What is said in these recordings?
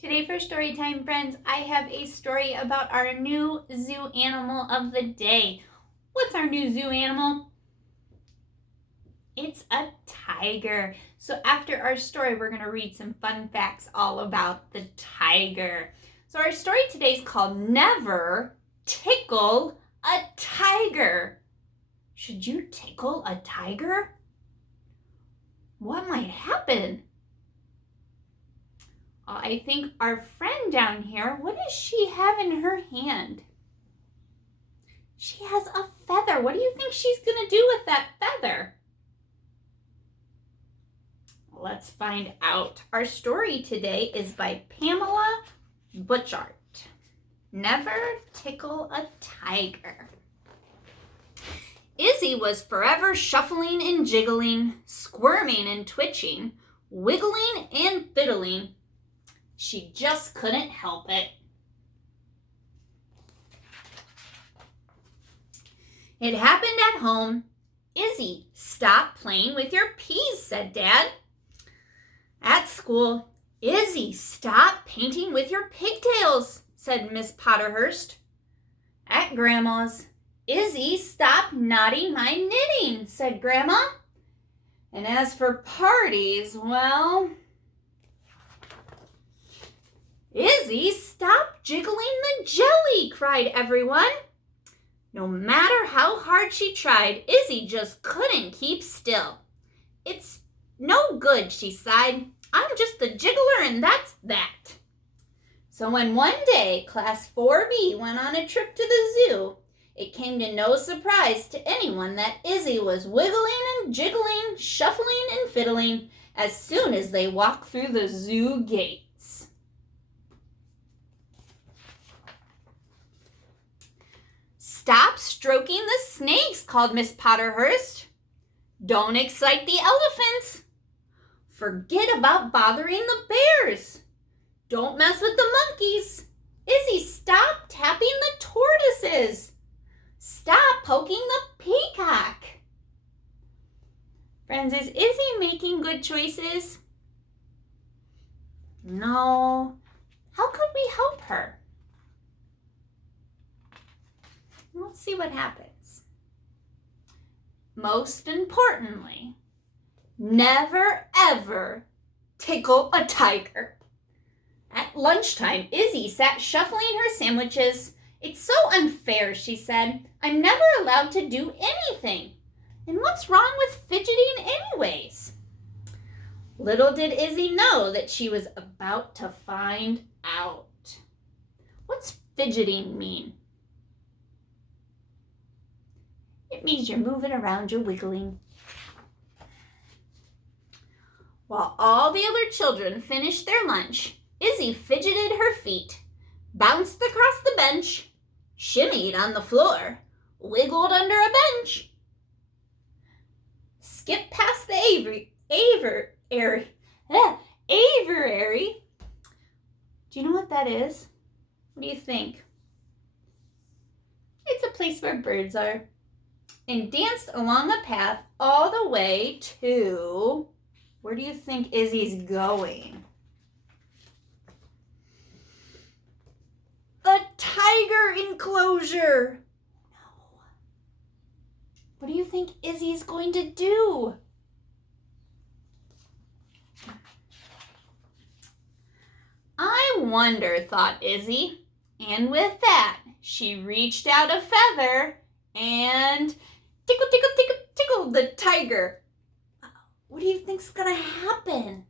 Today for Storytime, friends, I have a story about our new zoo animal of the day. What's our new zoo animal? It's a tiger. So after our story, we're going to read some fun facts all about the tiger. So our story today is called Never Tickle a Tiger. Should you tickle a tiger? What might happen? I think our friend down here, what does she have in her hand? She has a feather. What do you think she's going to do with that feather? Let's find out. Our story today is by Pamela Butchart. Never Tickle a Tiger. Izzy was forever shuffling and jiggling, squirming and twitching, wiggling and fiddling. She just couldn't help it. It happened at home. Izzy, stop playing with your peas, said Dad. At school, Izzy, stop painting with your pigtails, said Miss Potterhurst. At Grandma's, Izzy, stop knotting my knitting, said Grandma. And as for parties, well, Izzy, stop jiggling the jelly, cried everyone. No matter how hard she tried, Izzy just couldn't keep still. It's no good, she sighed. I'm just a jiggler and that's that. So when one day Class 4B went on a trip to the zoo, it came to no surprise to anyone that Izzy was wiggling and jiggling, shuffling and fiddling as soon as they walked through the zoo gates. Stop stroking the snakes, called Miss Potterhurst. Don't excite the elephants. Forget about bothering the bears. Don't mess with the monkeys. Izzy, stop tapping the tortoises. Stop poking the peacock. Friends, is Izzy making good choices? No. How could we help her? Let's see what happens. Most importantly, never ever tickle a tiger. At lunchtime, Izzy sat shuffling her sandwiches. It's so unfair, she said. I'm never allowed to do anything. And what's wrong with fidgeting anyways? Little did Izzy know that she was about to find out. What's fidgeting mean? It means you're moving around, you're wiggling. While all the other children finished their lunch, Izzy fidgeted her feet, bounced across the bench, shimmied on the floor, wiggled under a bench, skipped past the aviary. Do you know what that is? What do you think? It's a place where birds are. And danced along a path all the way to, where do you think Izzy's going? The tiger enclosure. No. What do you think Izzy's going to do? I wonder, thought Izzy. And with that, she reached out a feather and tickle, tickle, tickle, tickle the tiger. What do you think's gonna happen?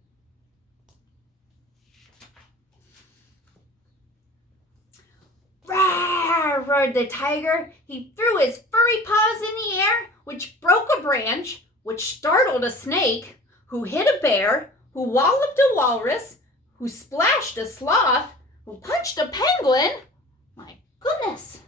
Rawr, roared the tiger. He threw his furry paws in the air, which broke a branch, which startled a snake, who hit a bear, who walloped a walrus, who splashed a sloth, who punched a penguin. My goodness.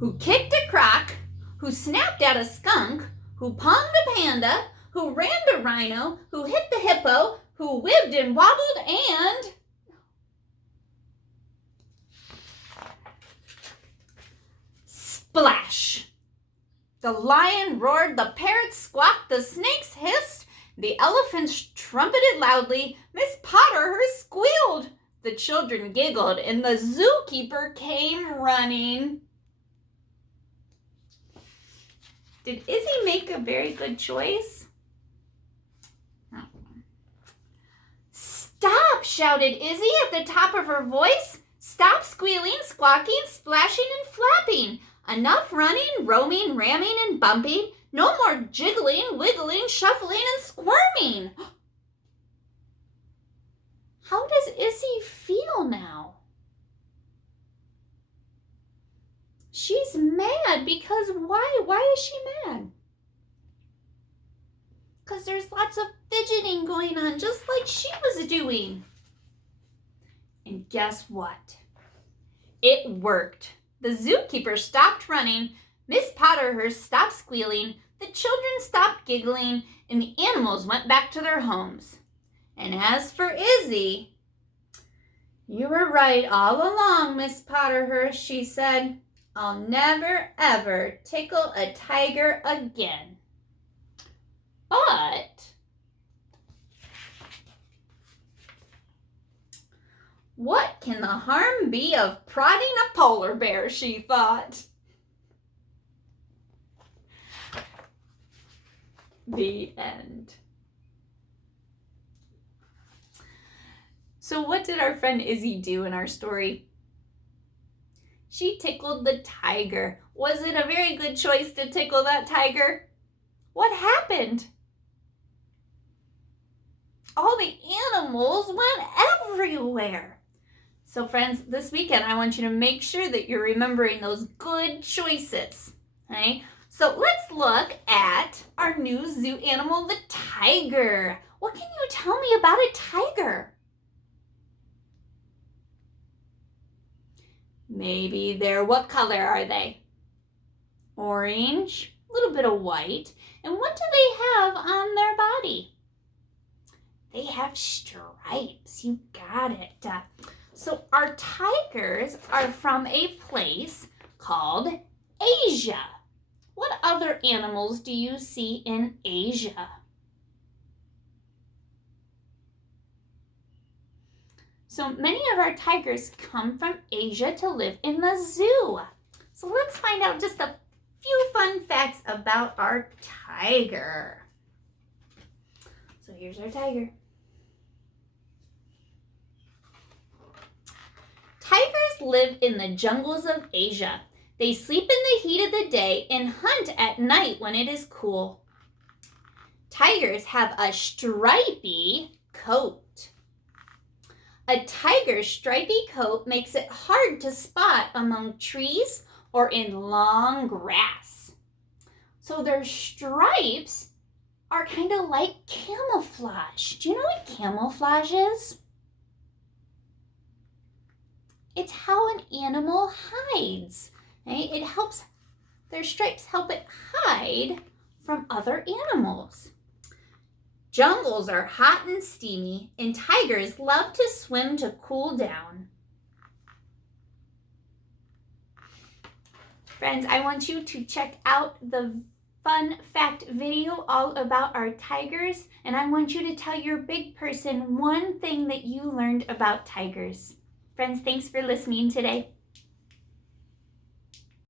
Who kicked a croc, who snapped at a skunk, who palmed a panda, who rammed a rhino, who hit the hippo, who whibbed and wobbled and splash. The lion roared, the parrot squawked, the snakes hissed, The elephants trumpeted loudly. Miss Potter squealed. The children giggled, and the zookeeper came running. Did Izzy make a very good choice? No. Stop, shouted Izzy at the top of her voice. Stop squealing, squawking, splashing, and flapping. Enough running, roaming, ramming, and bumping. No more jiggling, wiggling, shuffling, and squirming. How does Izzy feel now? She's mad because why? Why is she mad? Because there's lots of fidgeting going on, just like she was doing. And guess what? It worked. The zookeeper stopped running, Miss Potterhurst stopped squealing, the children stopped giggling, and the animals went back to their homes. And as for Izzy, you were right all along, Miss Potterhurst, she said. I'll never, ever tickle a tiger again. But what can the harm be of prodding a polar bear, she thought. The end. So what did our friend Izzy do in our story? She tickled the tiger. Was it a very good choice to tickle that tiger? What happened? All the animals went everywhere. So friends, this weekend I want you to make sure that you're remembering those good choices. Okay? So let's look at our new zoo animal, the tiger. What can you tell me about a tiger? Maybe what color are they? Orange, a little bit of white. And what do they have on their body? They have stripes. You got it. So our tigers are from a place called Asia. What other animals do you see in Asia? So many of our tigers come from Asia to live in the zoo. So let's find out just a few fun facts about our tiger. So here's our tiger. Tigers live in the jungles of Asia. They sleep in the heat of the day and hunt at night when it is cool. Tigers have a stripy coat. A tiger's stripy coat makes it hard to spot among trees or in long grass. So their stripes are kind of like camouflage. Do you know what camouflage is? It's how an animal hides. Right? It helps, their stripes help it hide from other animals. Jungles are hot and steamy, and tigers love to swim to cool down. Friends, I want you to check out the fun fact video all about our tigers, and I want you to tell your big person one thing that you learned about tigers. Friends, thanks for listening today.